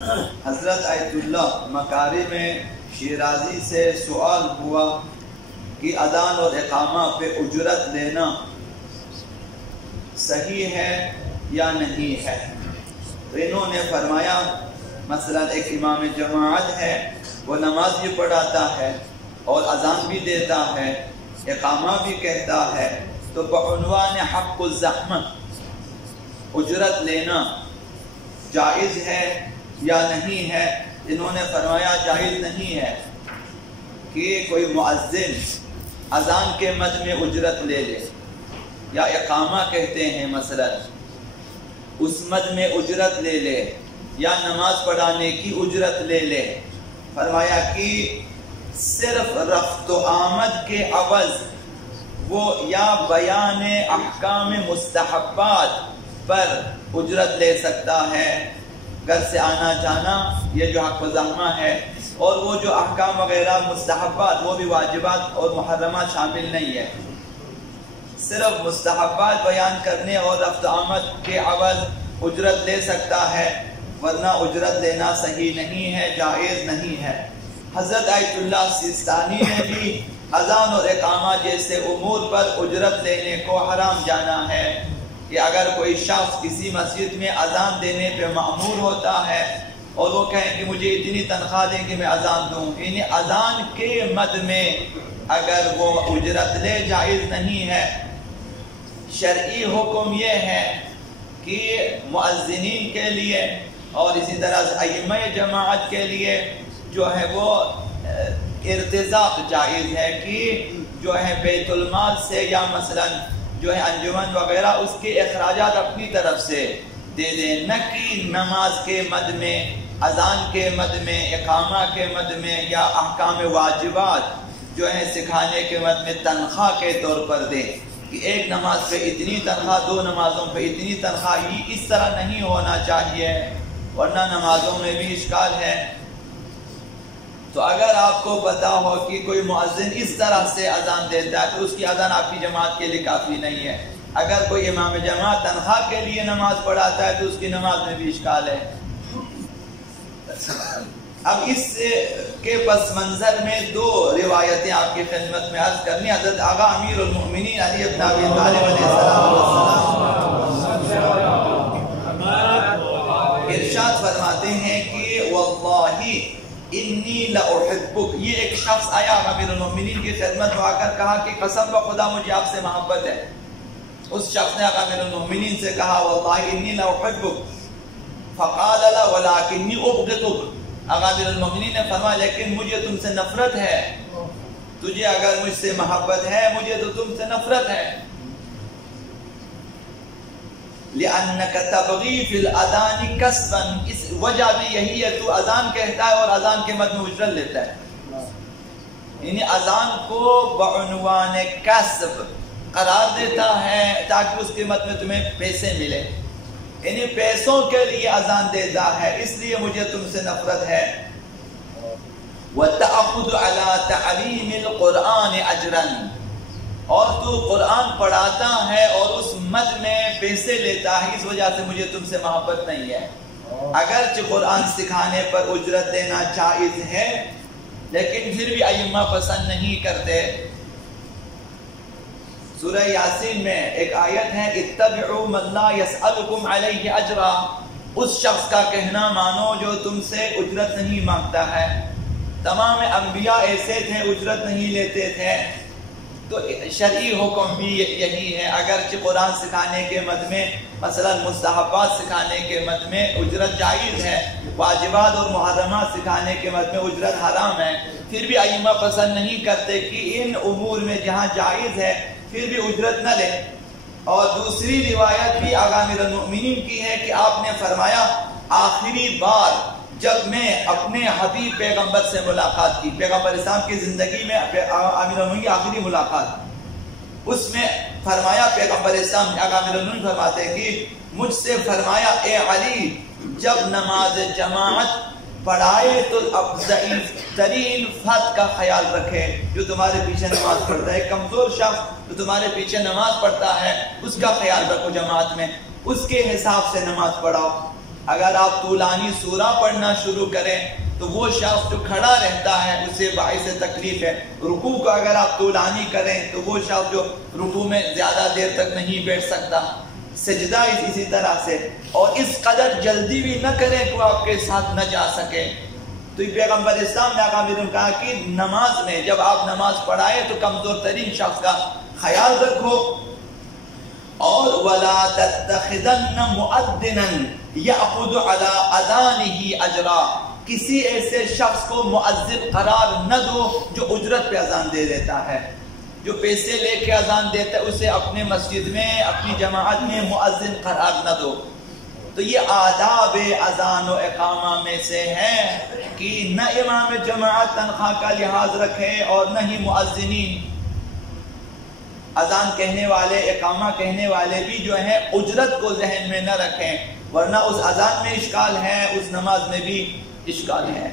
حضرت آیت اللہ مکارم شیرازی سے سوال ہوا کہ اذان اور اقامہ پہ اجرت لینا صحیح ہے یا نہیں ہے؟ تو انہوں نے فرمایا مثلا ایک امام جماعت ہے، وہ نماز بھی پڑھاتا ہے اور اذان بھی دیتا ہے، اقامہ بھی کہتا ہے، تو بعنوان حق الزحمہ اجرت لینا جائز ہے یا نہیں ہے؟ انہوں نے فرمایا جائز نہیں ہے کہ کوئی مؤذن اذان کے مد میں اجرت لے لے، یا اقامہ کہتے ہیں مثلا اس مد میں اجرت لے لے، یا نماز پڑھانے کی اجرت لے لے۔ فرمایا کہ صرف رفت و آمد کے عوض وہ یا بیان احکام مستحبات پر اجرت لے سکتا ہے، گھر سے آنا جانا یہ جو حق و زحمہ ہے، اور وہ جو احکام وغیرہ مستحبات وہ بھی واجبات اور محرمات شامل نہیں ہے، صرف مستحبات بیان کرنے اور رفت آمد کے عوض اجرت لے سکتا ہے، ورنہ اجرت لینا صحیح نہیں ہے، جائز نہیں ہے۔ حضرت آیت اللہ سیستانی نے بھی اذان اور اقامہ جیسے امور پر اجرت لینے کو حرام جانا ہے کہ اگر کوئی شخص کسی مسجد میں اذان دینے پہ مأمور ہوتا ہے اور وہ کہیں کہ مجھے اتنی تنخواہ دیں کہ میں اذان دوں، یعنی اذان کے مد میں اگر وہ اجرت لے جائز نہیں ہے۔ شرعی حکم یہ ہے کہ مؤذنین کے لیے اور اسی طرح ائمہ جماعت کے لیے جو ہے وہ ارتزاق جائز ہے کہ جو ہے بیت المال سے یا مثلا جو ہے انجمن وغیرہ اس کے اخراجات اپنی طرف سے دے دیں، نہ کہ نماز کے مد میں، اذان کے مد میں، اقامہ کے مد میں یا احکام واجبات جو ہے سکھانے کے مد میں تنخواہ کے طور پر دیں کہ ایک نماز پہ اتنی تنخواہ، دو نمازوں پہ اتنی تنخواہ، یہ اس طرح نہیں ہونا چاہیے، ورنہ نمازوں میں بھی اشکال ہے۔ تو اگر آپ کو پتا ہو کہ کوئی مؤذن اس طرح سے اذان دیتا ہے تو اس کی اذان آپ کی جماعت کے لیے کافی نہیں ہے۔ اگر کوئی امام جماعت تنخواہ کے لیے نماز پڑھاتا ہے تو اس کی نماز میں بھی اشکال ہے۔ اب اس کے پس منظر میں دو روایتیں آپ کی خدمت میں عرض کرنی۔ حضرت آغا امیر المؤمنین علی بن ابی طالب علیہ السلام ارشاد فرماتے ہیں کہ واللہ انی لأحبک، یہ ایک شخص آیا امیر المؤمنین کی خدمت میں آ کر کہا کہ قسم بخدا مجھے آپ سے محبت ہے۔ اس شخص نے امیر المؤمنین سے کہا واللہ انی لأحبک، فقال لا ولکنی ابغضک، امیر المؤمنین نے فرمایا لیکن مجھے تم سے نفرت ہے، تجھے اگر مجھ سے محبت ہے مجھے تو تم سے نفرت ہے۔ لِأَنَّكَ تَبْغِي فِي الْأَذَانِ كَسْبًا، اس وجہ بھی یہی ہے تو اذان کہتا ہے اور اذان کے مد میں اجرت لیتا ہے، یعنی اذان کو بعنوان کسب قرار دیتا ہے تاکہ اس کے مد میں تمہیں پیسے ملے، یعنی پیسوں کے لیے اذان دیتا ہے، اس لیے مجھے تم سے نفرت ہے۔ وَتَأْخُذُ عَلَى تَعْلِيمِ الْقُرْآنِ أَجْرًا، اور تو قرآن پڑھاتا ہے اور اس مد میں پیسے لیتا ہے، اس وجہ سے مجھے تم سے محبت نہیں ہے۔ اگرچہ قرآن سکھانے پر اجرت دینا جائز ہے لیکن پھر بھی ائمہ پسند نہیں کرتے۔ سورہ یاسین میں ایک آیت ہے اتبعوا من لا يسألكم علیہ اجرا، اس شخص کا کہنا مانو جو تم سے اجرت نہیں مانگتا ہے۔ تمام انبیاء ایسے تھے، اجرت نہیں لیتے تھے۔ تو شرعی حکم بھی یہی ہے، اگرچہ قرآن سکھانے کے مد میں مثلا مستحبات سکھانے کے مد میں اجرت جائز ہے، واجبات اور محرمات سکھانے کے مد میں اجرت حرام ہے، پھر بھی ائمہ پسند نہیں کرتے کہ ان امور میں جہاں جائز ہے پھر بھی اجرت نہ لے۔ اور دوسری روایت بھی آغا امیر المؤمنین کی ہے کہ آپ نے فرمایا آخری بار جب میں اپنے حبیب پیغمبر سے ملاقات کی، پیغمبر اسلام کی زندگی میں امیر المؤمنین کی آخری ملاقات، اس میں فرمایا پیغمبر اسلام آقا امیر المؤمنین فرماتے ہیں کہ مجھ سے فرمایا اے علی جب نماز جماعت پڑھائے تو اب ضعیف ترین فرد کا خیال رکھے جو تمہارے پیچھے نماز پڑھتا ہے، کمزور شخص جو تمہارے پیچھے نماز پڑھتا ہے اس کا خیال رکھو جماعت میں، اس کے حساب سے نماز پڑھاؤ۔ اگر آپ طولانی سورہ پڑھنا شروع کریں تو وہ شخص جو کھڑا رہتا ہے اسے باعث تکلیف ہے. رکوع کو اگر آپ طولانی کریں تو وہ شخص جو رکوع میں زیادہ دیر تک نہیں بیٹھ سکتا. سجدہ اسی طرح سے، اور اس قدر جلدی بھی نہ کریں کہ آپ کے ساتھ نہ جا سکے. تو پیغمبر اسلام نے کہا کہ نماز میں جب آپ نماز پڑھائے تو کمزور ترین شخص کا خیال رکھو. اور وَلَا تَتَّخِذَنَّ مُؤَذِّنًا يَأْخُذُ عَلَىٰ أَذَانِهِ أَجْرًا، کسی ایسے شخص کو مؤذن قرار نہ دو جو اجرت پہ اذان دے دیتا ہے، جو پیسے لے کے اذان دیتا ہے، اسے اپنے مسجد میں اپنی جماعت میں مؤذن قرار نہ دو. تو یہ آداب اذان و اقامہ میں سے ہے کہ نہ امام جماعت تنخواہ کا لحاظ رکھے اور نہ ہی مؤذنین. اذان کہنے والے، اقامہ کہنے والے بھی جو ہیں اجرت کو ذہن میں نہ رکھیں، ورنہ اس اذان میں اشکال ہے، اس نماز میں بھی اشکال ہے.